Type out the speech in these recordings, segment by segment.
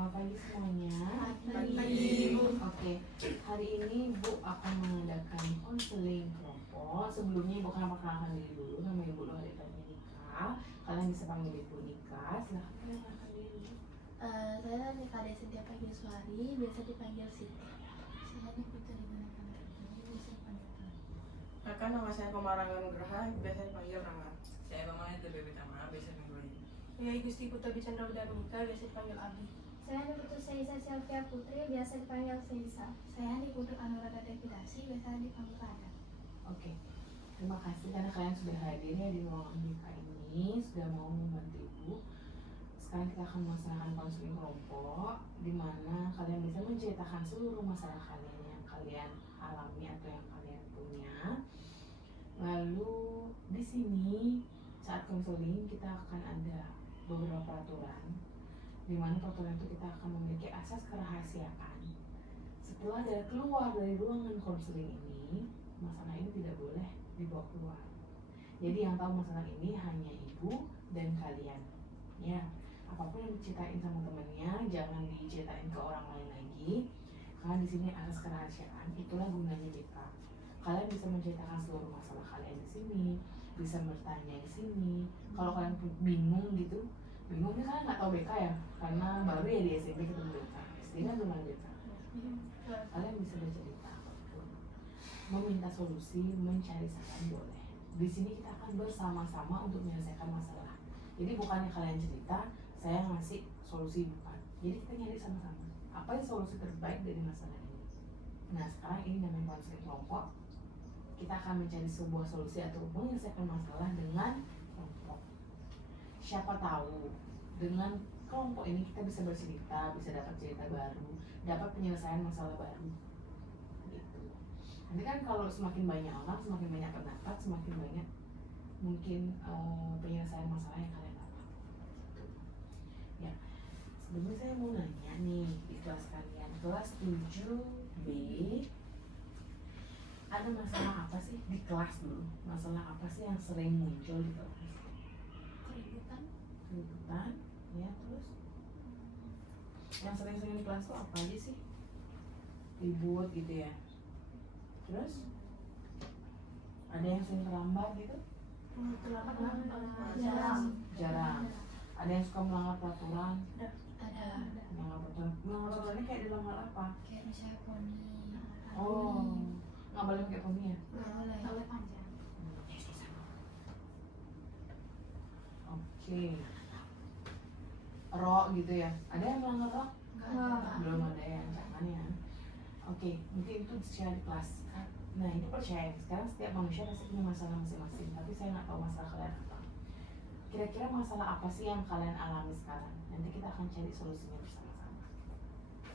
Selamat pagi semuanya. Pagi, Bu. Oke, hari ini Bu akan mengadakan konseling kelompok. Sebelumnya Ibu akan perkenalkan diri dulu. Nama Ibu Loharita Nika. Kalian bisa panggil Ibu Nika. Silahkan perkenalkan diri. Saya Nika Desintia Pagiuswari, biasa dipanggil Siti. Saya Putri Manakana, biasa dipanggil Tuan. Perkenalkan, nama saya Komarangan Nugraha, biasa dipanggil Rama. Saya Bambang Tbp Tama, biasa dipanggil Ini. Ya, Gusti Putra Bicandra Udarmika, biasa dipanggil Abi. Saya Niputu Seisa Sylvia Putri, biasa dipanggil Seisa. Saya Niputu Anuradha Devidasi, biasa dipanggil Radha. Oke, terima kasih karena kalian sudah hadir ya di ruangan MIPA ini, sudah mau membantu Ibu. Sekarang kita akan melaksanakan konseling kelompok, di mana kalian bisa menceritakan seluruh masalah kalian yang kalian alami atau yang kalian punya. Lalu di sini saat konseling kita akan ada beberapa peraturan, di mana peraturan itu kita akan memiliki asas kerahasiaan. Setelah keluar dari ruangan konseling ini, masalah ini tidak boleh dibawa keluar. Jadi yang tahu masalah ini hanya Ibu dan kalian. Ya, apapun yang diceritain sama temennya jangan diceritain ke orang lain lagi. Karena di sini asas kerahasiaan, itulah gunanya kita. Kalian bisa menceritakan seluruh masalah kalian di sini, bisa bertanya di sini. Kalau kalian bingung gitu, bingung ini kalian nggak tahu BK ya, karena baru ya di SMP ketemu BK. SD kan belum ada BK. Kalian bisa bercerita apapun, meminta solusi, mencari saran boleh. Di sini kita akan bersama-sama untuk menyelesaikan masalah. Jadi bukannya kalian cerita, saya ngasih solusi, bukan. Jadi kita nyari sama-sama. Apa yang solusi terbaik dari masalah ini? Nah sekarang ini namanya konseling kelompok. Kita akan mencari sebuah solusi atau menyelesaikan masalah dengan kelompok. Siapa tahu dengan kelompok ini kita bisa bercerita, bisa dapat cerita baru, dapat penyelesaian masalah baru. Gitu. Nanti kan kalau semakin banyak orang, semakin banyak pendapat, semakin banyak mungkin penyelesaian masalah yang kalian dapat. Gitu. Ya, sebelumnya saya mau nanya nih di kelas kalian, kelas 7B, ada masalah apa sih di kelas dulu? Masalah apa sih yang sering muncul di kelas? Keributan, ya, terus yang sering-sering di kelas tuh apa aja sih? Ribut gitu ya. Terus ada yang sering terlambat gitu? Terlambat Jarang. Ada yang suka melanggar peraturan? Ada. Melanggar peraturannya kayak dalam hal apa? Kayak misalnya poni. Oh, nggak boleh pakai poni ya? Nggak boleh panjang. Oke. Rok gitu ya? Ada yang melanggar rok? Nggak ada. Belum ada ya, jangan ya. Oke, mungkin itu share di kelas. Nah ini percaya, sekarang setiap manusia pasti punya masalah masing-masing. Tapi saya nggak tahu masalah kalian apa. Kira-kira masalah apa sih yang kalian alami sekarang? Nanti kita akan cari solusinya bersama-sama.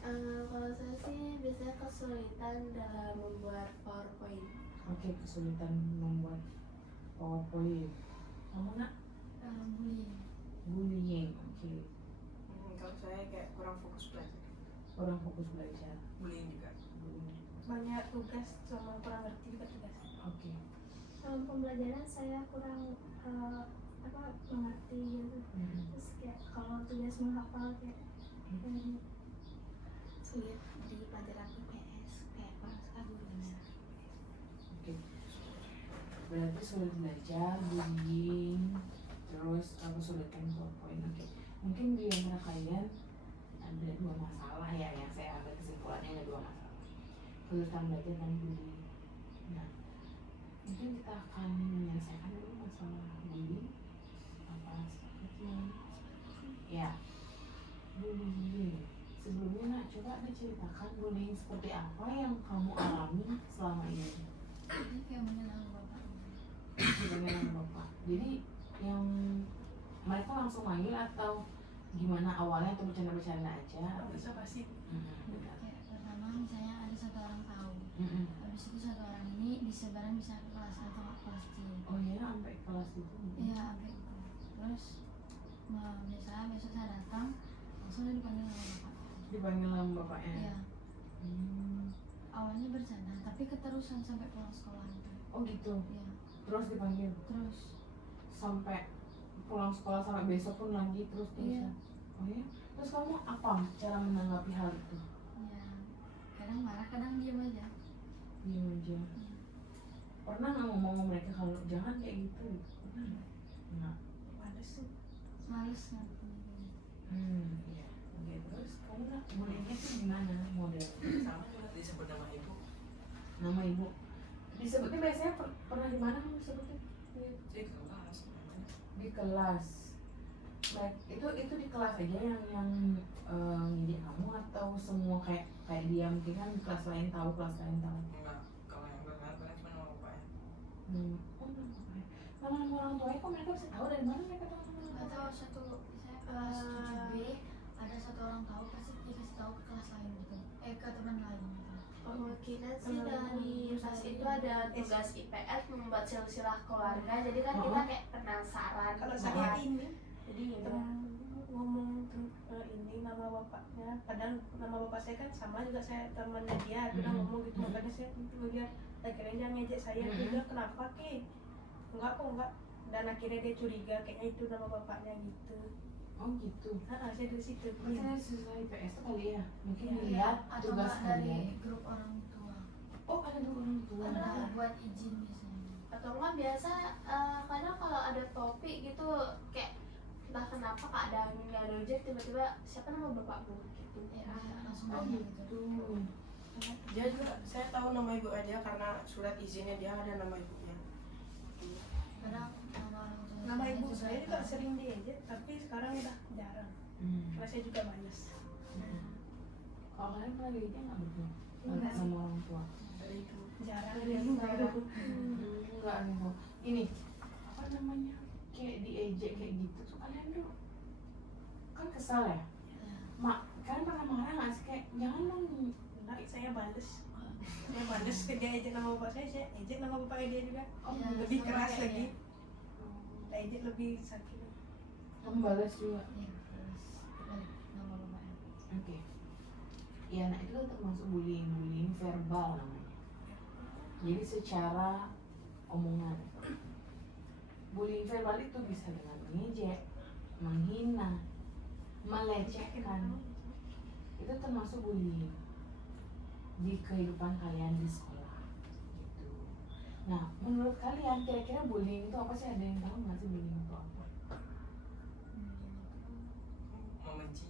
Kalau saya sih biasanya kesulitan dalam membuat PowerPoint. Oke, kesulitan membuat PowerPoint. Kamu nak? Bullying, oke. Kalau saya kayak kurang fokus belajar. Orang fokus belajar. Bullying juga. Bullying. Banyak tugas sama kurang ngerti juga tugas. Oke. Dalam pembelajaran saya kurang mengerti gitu. Terus kayak kalau tugas menghafal kayak Sulit di pelajaran IPS, kayak kurang suka gurunya. Oke. Berarti sulit belajar, bullying, terus kesulitan PowerPoint. Oke. Mungkin di antara kalian ada dua masalah ya, yang saya ambil kesimpulannya ada dua masalah. Kesulitan belajar dan bullying. Nah, mungkin kita akan menyelesaikan dulu masalah bullying. Apa sepertinya? Ya, bullying. Sebelumnya nak, coba diceritakan bullying seperti apa yang kamu alami selama ini. Ini kayak menyenangkan bapak. Dengan bapak. Jadi yang mereka langsung manggil atau gimana awalnya, atau bercanda-bercanda aja? Bisa pasti. Benar. Kayak pertama misalnya ada satu orang tahu, Mm-mm. habis itu satu orang ini disebaran bisa ke kelas atau ke kelas C. Oh iya, sampai kelas itu. Iya, sampai itu. Terus misalnya besok saya datang, langsung dipanggil sama bapak. Dipanggil sama bapaknya. Iya, Hmm. awalnya bercanda, tapi keterusan sampai pulang sekolah itu. Oh gitu. Iya, Terus dipanggil terus sampai pulang sekolah, sampai besok pun lagi terus. Iya. Oh iya. Terus kamu apa cara menanggapi hal itu? Ya, kadang marah, kadang diam aja. Diam aja. Pernah nggak ngomong sama mereka kalau jangan kayak gitu? Pernah nggak? Nggak. Males sih. Males ngapain. Iya. Oke, terus kamu nak bullyingnya tuh gimana model? Sama juga disebut nama ibu. Nama ibu disebutnya biasanya pernah di mana kamu disebutnya? Di kelas namanya. Di kelas. Baik, itu di kelas aja yang ngejek kamu atau semua kayak dia mungkin kan kelas lain tahu, kelas lain tahu. Enggak, kalau yang benar-benar cuma nama bapaknya. Oh, nama orang tuanya kok mereka bisa tahu, dari mana mereka tahu nama orang Nggak tuanya? tahu, saya kelas 7B ada satu orang tahu, pasti dikasih tahu ke kelas lain gitu, ke teman lain gitu. Kita sih dari kelas itu ada tugas IPS membuat silsilah keluarga, jadi kan kita kayak penasaran. Kalau saya ini jadi ngomong ini nama bapaknya, padahal nama bapak saya kan sama juga, saya temannya dia, udah ngomong gitu, makanya saya lihat akhirnya dia ngejek saya juga, kenapa ke? Enggak kok enggak, dan akhirnya dia curiga kayaknya itu nama bapaknya gitu. Oh gitu. Nah, saya dari situ. Berarti dari siswa IPS tuh kali ya, mungkin Iya. lihat Atau tugas nggak dari kalian. grup orang tua. Oh ada dua orang tua. Ada buat izin biasanya. atau enggak biasa kadang kalau ada topik gitu kayak entah kenapa keadaan nggak ada ojek tiba-tiba siapa nama bapakmu gitu. Ya, langsung Oh nanya gitu. gitu. Dia juga, saya tahu nama ibu aja karena surat izinnya dia ada nama ibunya. Kadang nama orang tua. Nama ibu saya juga sering diejek, tapi sekarang udah jarang. Hmm. Karena saya juga males. Kalau kalian pernah diajak nggak berdua? Enggak sih. Sama orang tua? Dari itu. Jarang Dari dia itu. Enggak nih kok. Ini apa namanya? Kayak diejek kayak gitu tuh kalian tuh kan kesal ya? Mak, kalian pernah marah nggak sih kayak jangan dong? Enggak, saya bales. Saya bales ke dia ejek nama bapak saya ejek nama bapaknya dia juga. Oh, Ya, Lebih sama keras kayak lagi. dia. Kita ejek lebih sakit. Kamu balas juga. Iya, terus balik nama bapaknya. Oke. Ya, nah itu termasuk bullying verbal namanya. Jadi secara omongan. Bullying verbal itu bisa dengan mengejek, menghina, melecehkan. Itu termasuk bullying di kehidupan kalian di sekolah. Gitu. Nah, menurut kalian kira-kira bullying itu apa sih? Ada yang tahu nggak sih bullying itu apa? Membenci.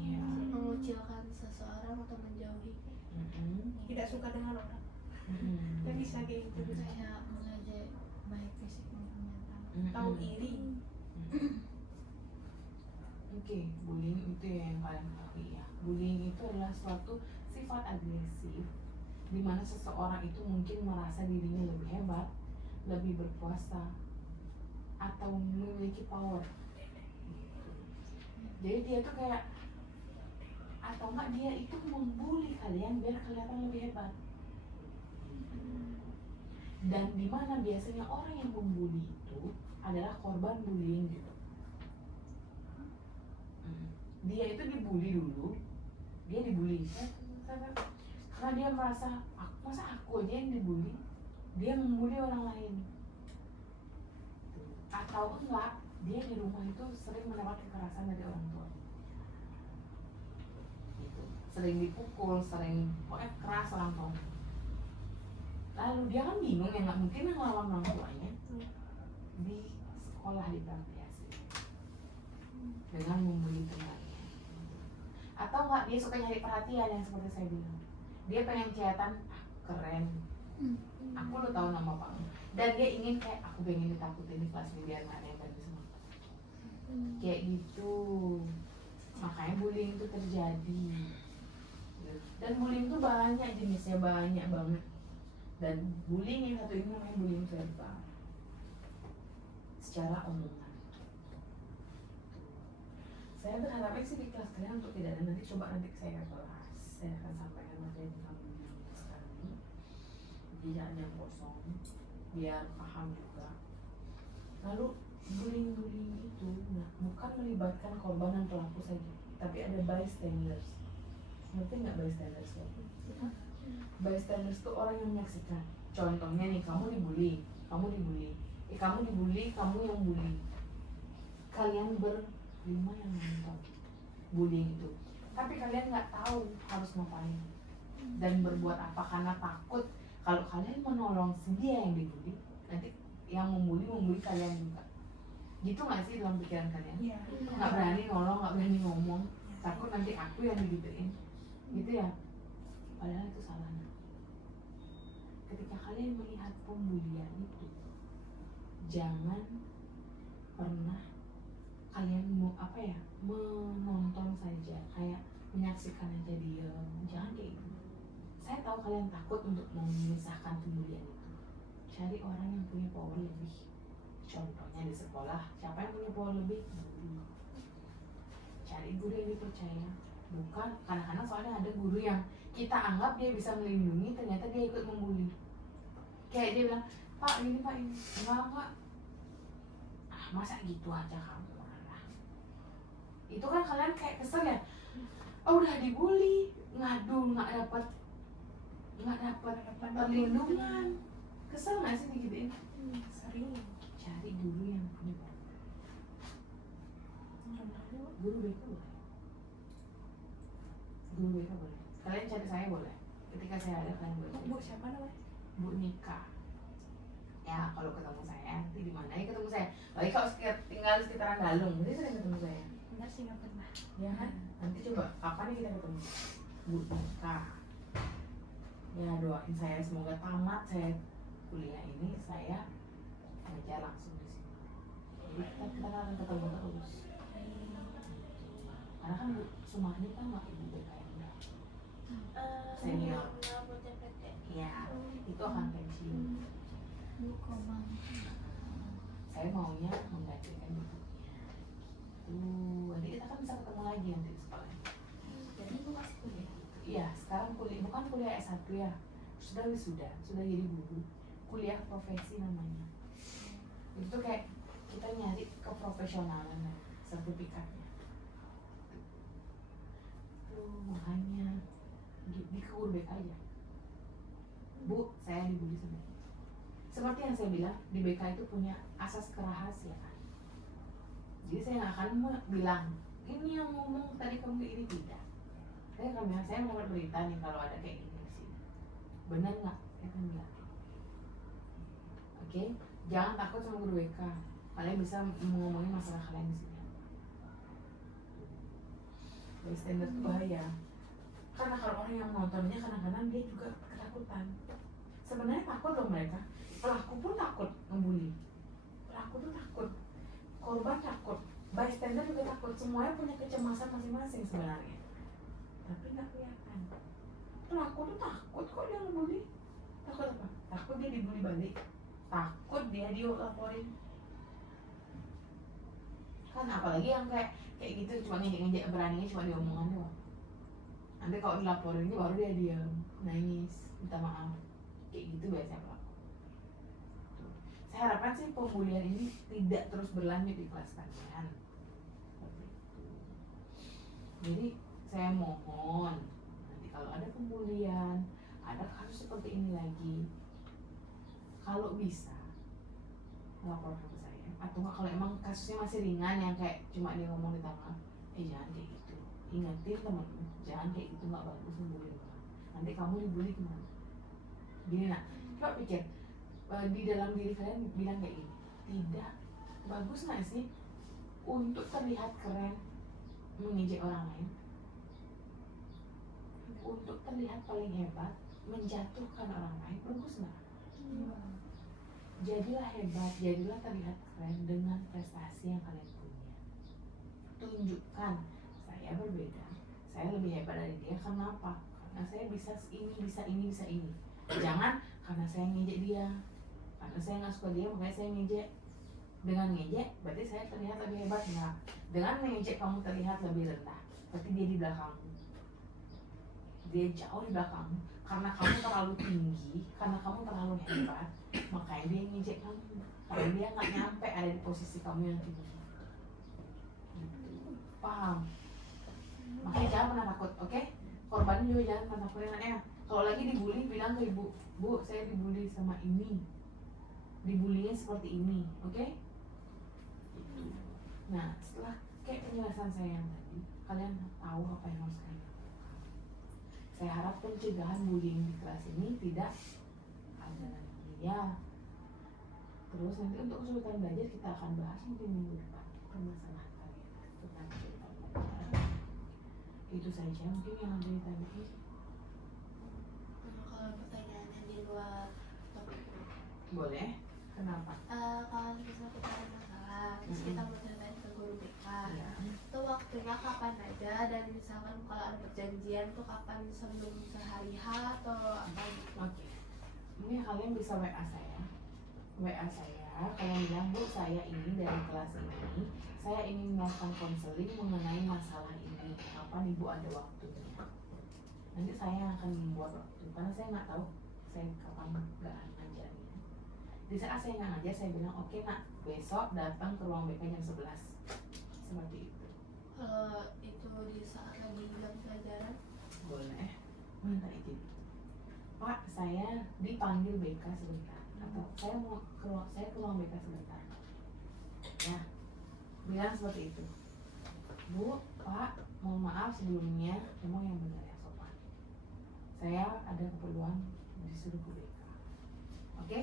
Iya. Mengucilkan seseorang atau menjauhi. Tidak suka dengan orang. Kita bisa kayak gitu. Kayak mengejek baik fisik maupun mental. Tahu iri. Oke, bullying itu ya yang kalian ketahui ya. Bullying itu adalah suatu sifat agresif di mana seseorang itu mungkin merasa dirinya lebih hebat, lebih berkuasa, atau memiliki power. Jadi dia tuh kayak atau enggak dia itu membuli kalian biar kelihatan lebih hebat. Dan di mana biasanya orang yang membuli itu adalah korban bullying gitu. Dia itu dibully dulu, dia dibully karena dia merasa masa aku aja yang dibully, dia membuli orang lain. Atau enggak, dia di rumah itu sering mendapat kekerasan dari orang tua. Gitu. Sering dipukul, sering pokoknya keras orang tua. Lalu dia kan bingung ya, nggak mungkin ngelawan orang tuanya. Di sekolah dipelampiasi dengan membuli temannya. Atau enggak, dia suka nyari perhatian yang seperti saya bilang. Dia pengen kelihatan keren. Aku udah tahu nama kamu. Dan dia ingin kayak aku pengen ditakutin di kelas ini biar nggak ada yang berani sama aku. Kayak gitu. Makanya bullying itu terjadi. Dan bullying itu banyak jenisnya, banyak banget. Dan bullying yang satu ini namanya bullying verbal. Secara omongan. Saya berharapnya sih di kelas kalian untuk tidak ada, nanti coba nanti saya kelas. Saya akan sampaikan materi tentang bullying sekali. Tidak yang kosong, biar paham juga. Lalu bullying itu bukan melibatkan korban dan pelaku saja, tapi ada bystanders. Ngerti nggak bystanders? Bystanders itu orang yang menyaksikan. Contohnya nih, kamu dibully, kamu dibully, kamu yang bully. Kalian berlima yang nonton. bullying itu. Tapi kalian nggak tahu harus ngapain dan berbuat apa karena takut kalau kalian menolong si dia yang dibully, nanti yang membuli kalian juga. Gitu nggak sih dalam pikiran kalian? Iya. Nggak berani nolong, nggak berani ngomong, takut nanti aku yang digituin, gitu ya. Padahal itu salah. Ketika kalian melihat pembulian itu, jangan pernah kalian menonton saja, kayak menyaksikan aja diam, jangan kayak gitu. Saya tahu kalian takut untuk memisahkan pembulian itu. Cari orang yang punya power lebih. Contohnya di sekolah, siapa yang punya power lebih? Guru. Cari guru yang dipercaya. Bukan, kadang-kadang soalnya ada guru yang kita anggap dia bisa melindungi, ternyata dia ikut membuli. Kayak dia bilang, Pak ini, enggak. Masa gitu aja kamu marah? Itu kan kalian kayak kesel ya. Udah dibully, ngadu nggak dapat perlindungan. Kesel nggak sih digituin? Sering. Cari guru yang punya power. Contohnya Guru BK boleh. Guru BK boleh. Kalian cari saya boleh. Ketika saya ada kalian boleh. Bu siapa namanya? Bu Nika. Ya kalau ketemu saya nanti di mana ya ketemu saya. Lagi kalau tinggal di sekitaran Dalung, nanti sering ketemu saya. Benar sih nggak pernah. Ya kan? Nanti coba kapan nih kita ketemu? Bu Nika. Ya doain saya semoga tamat saya kuliah ini, saya kerja langsung di sini. Jadi kita akan ketemu terus. Karena kan Bu Sumarni kan nggak ibu BKM senior. Ya itu akan pensiun. Saya maunya menggantikan ibunya. Nanti kita kan bisa ketemu lagi nanti di sekolah. Jadi lu masih kuliah? Iya, sekarang kuliah, bukan kuliah S1 ya. Sudah wisuda, sudah jadi guru. Kuliah profesi namanya. Itu tuh kayak kita nyari keprofesionalan sertifikatnya. Makanya di Kurbek aja. Bu, saya dibully sama ini. Seperti yang saya bilang, di BK itu punya asas kerahasiaan. Jadi saya nggak akan bilang, ini yang ngomong tadi kamu ini tidak. Saya akan bilang, saya mendapat berita nih kalau ada kayak gini di sini. Benar nggak? Saya akan bilang. Oke, jangan takut sama guru BK. Kalian bisa ngomongin masalah kalian di sini. Bystander itu bahaya. Karena kalau orang yang nontonnya kadang-kadang dia juga ketakutan. Sebenarnya takut loh mereka. Pelaku pun takut ngebully. Pelaku tuh takut. Korban takut. Bystander juga takut. Semuanya punya kecemasan masing-masing sebenarnya. Tapi nggak kelihatan. Pelaku tuh takut kok dia ngebully. Takut apa? Takut dia dibully balik. Takut dia dilaporin. Kan apalagi yang kayak gitu cuma ngejek-ngejek, beraninya cuma diomongan doang. Nanti kalau dilaporinnya baru dia diam, nangis, minta maaf. Kayak gitu biasanya pelaku. Saya harapkan sih pembulian ini tidak terus berlanjut di kelas kalian. Seperti itu. Jadi saya mohon nanti kalau ada pembulian, ada kasus seperti ini lagi, kalau bisa laporkan ke saya. Atau nggak, kalau emang kasusnya masih ringan yang kayak cuma dia ngomong di tangan, jangan kayak gitu. Ingatin temenmu, jangan kayak gitu, nggak bagus membuli orang. Nanti kamu dibully gimana? Gini nak, coba pikir di dalam diri kalian bilang kayak gini, tidak bagus nggak sih untuk terlihat keren mengejek orang lain, untuk terlihat paling hebat menjatuhkan orang lain, bagus nggak? Jadilah hebat, jadilah terlihat keren dengan prestasi yang kalian punya. Tunjukkan saya berbeda, saya lebih hebat dari dia. Kenapa? Karena saya bisa ini. Jangan karena saya ngejek dia, karena saya nggak suka dia makanya saya ngejek. Dengan ngejek berarti saya terlihat lebih hebat. Enggak. Dengan ngejek kamu terlihat lebih rendah, berarti dia di belakangmu, dia jauh di belakangmu. Karena kamu terlalu tinggi, karena kamu terlalu hebat, makanya dia ngejek kamu. Karena dia nggak nyampe ada di posisi kamu yang tinggi. Gitu. Paham? Makanya jangan pernah takut, oke? Korban juga jangan pernah takut anaknya. Kalau lagi dibully, bilang ke ibu, Bu, saya dibully sama ini, dibulinya seperti ini, oke? Gitu. Nah, setelah kayak penjelasan saya yang tadi, kalian apa yang harus kalian lakukan. Saya harap pencegahan bullying di kelas ini tidak ada lagi ya. Terus nanti untuk kesulitan belajar kita akan bahas mungkin minggu depan permasalahan kalian tentang kesulitan belajar. Itu saja mungkin yang ada ditanyain. Kalau pertanyaannya di luar topik itu, Boleh? Kenapa? kalau misalnya kita ada masalah, terus kita mau ceritain ke guru BK, Iya. itu waktunya kapan aja, dan misalkan kalau ada perjanjian tuh kapan, sebelum sehari H atau apa gitu. Oke. Ini kalian bisa WA saya. WA saya, kalian bilang, Bu, saya ini dari kelas ini, saya ingin melakukan konseling mengenai masalah ini. Kapan Ibu ada waktunya? Nanti saya akan membuat waktu, karena saya nggak tahu saya kapan nggak ngajarnya. Di saat saya nggak ngajar, saya bilang, oke nak, besok datang ke ruang BK jam 11. Seperti itu. Kalau itu di saat lagi jam pelajaran, Boleh minta izin. Pak, saya dipanggil BK sebentar, atau saya mau saya ke ruang BK sebentar. Ya, bilang seperti itu. Bu, Pak, mohon maaf sebelumnya, ngomong yang benar ya sopan. Saya ada keperluan disuruh ke BK. Oke?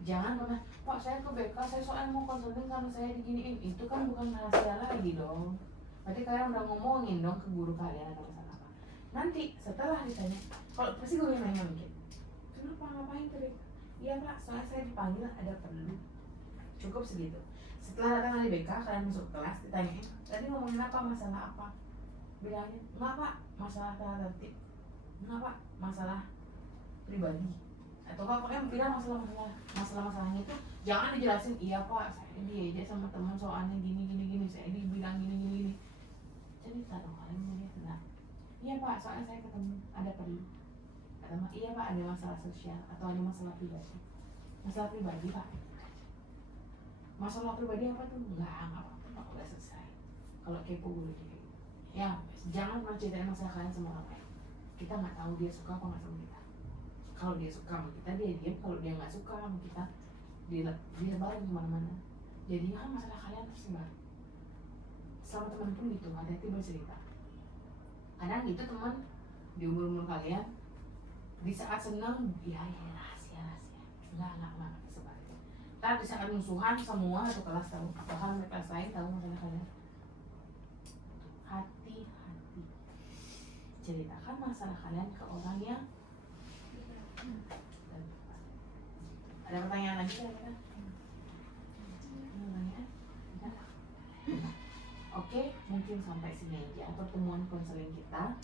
Jangan pernah, Pak saya ke BK, saya soalnya mau konseling karena saya diginiin. Itu kan bukan rahasia lagi dong. Berarti kalian udah ngomongin dong ke guru kalian ada masalah apa. Nanti setelah ditanya, kalau pasti guru yang nanya mungkin, kenapa ngapain ke BK? Iya Pak, soalnya saya dipanggil ada perlu. Cukup segitu. Setelah datang dari BK, kalian masuk kelas, ditanyain, tadi ngomongin apa, masalah apa? Bilangnya, enggak Pak, masalah tata tertib. Enggak Pak, masalah pribadi. Atau Pak, pokoknya bilang masalahnya itu jangan dijelasin, iya Pak, saya diejek sama teman soalnya gini, saya dibilang gini. Cerita dong, kalian mau lihat enggak? Iya Pak, soalnya saya ketemu, ada perlu. Kata Mak, iya Pak, ada masalah sosial atau ada masalah pribadi. Masalah pribadi Pak. Masalah pribadi apa tuh? Enggak apa-apa, udah selesai. Kalau kepo guru gitu. Ya, jangan pernah ceritain masalah kalian sama orang lain. Kita nggak tahu dia suka apa nggak sama kita. Kalau dia suka sama kita, dia diam. Kalau dia nggak suka sama kita, dia baru kemana-mana. Jadi kan masalah kalian tersebar. Sama teman pun gitu, hati-hati bercerita. Kadang gitu teman di umur kalian, di saat senang, ya rahasia. Nggak tersebar. Ntar di saat musuhan semua satu kelas tahu, bahkan kelas lain tahu masalah kalian. Hati-hati. Ceritakan masalah kalian ke orang yang ada pertanyaan lagi kira-kira? Pertanyaan? Tidak? Oke, mungkin sampai sini aja pertemuan konseling kita.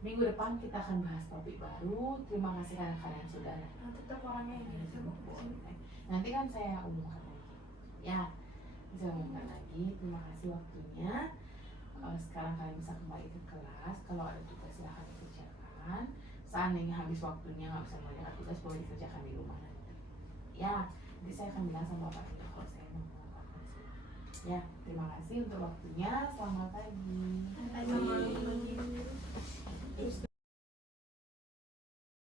Minggu depan kita akan bahas topik baru. Terima kasih karena kalian sudah tetap orangnya ini nanti kan saya umumkan lagi. Ya, saya umumkan lagi. Terima kasih waktunya. Sekarang kalian bisa kembali ke kelas. Kalau ada tugas silahkan dikerjakan. Seandainya habis waktunya nggak bisa mengerjakan tugas, boleh dikerjakan di rumah nanti. Ya, nanti saya akan bilang sama Bapak Ibu kalau saya mau melakukan hasil. Ya, terima kasih untuk waktunya. Selamat pagi. Selamat pagi.